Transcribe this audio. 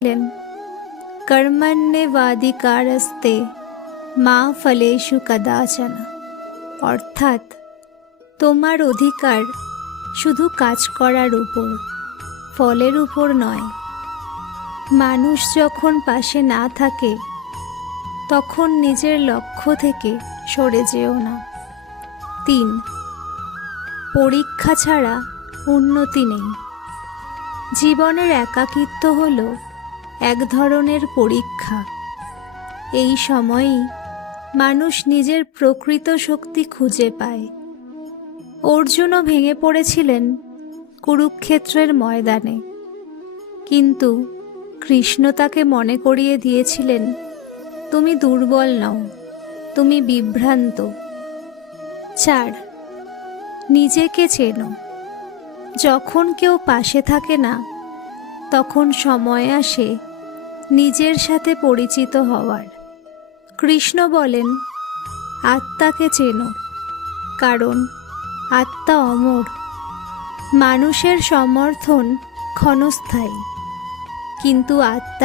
বলেন, কর্মণ্যেবাধিকারস্তে মা ফলেষু কদাচন। অর্থাৎ তোমার অধিকার শুধু কাজ করার উপর, ফলের উপর নয়। মানুষ যখন পাশে না থাকে তখন নিজের লক্ষ্য থেকে সরে যেও না। 3. পরীক্ষা ছাড়া উন্নতি নেই। জীবনের একাকিত্ব হল এক ধরনের পরীক্ষা। এই সময়েই মানুষ নিজের প্রকৃত শক্তি খুঁজে পায়। অর্জুনও ভেঙে পড়েছিলেন কুরুক্ষেত্রের ময়দানে, কিন্তু কৃষ্ণ তাকে মনে করিয়ে দিয়েছিলেন, তুমি দুর্বল নও, তুমি বিভ্রান্ত। 4. নিজেকে চেনো। যখন কেউ পাশে থাকে না তখন সময় আসে নিজের সাথে পরিচিত হওয়ার। কৃষ্ণ বলেন, আত্মাকে চেনো, কারণ আত্মা অমর। মানুষের সমর্থন ক্ষণস্থায়ী, কিন্তু আত্মার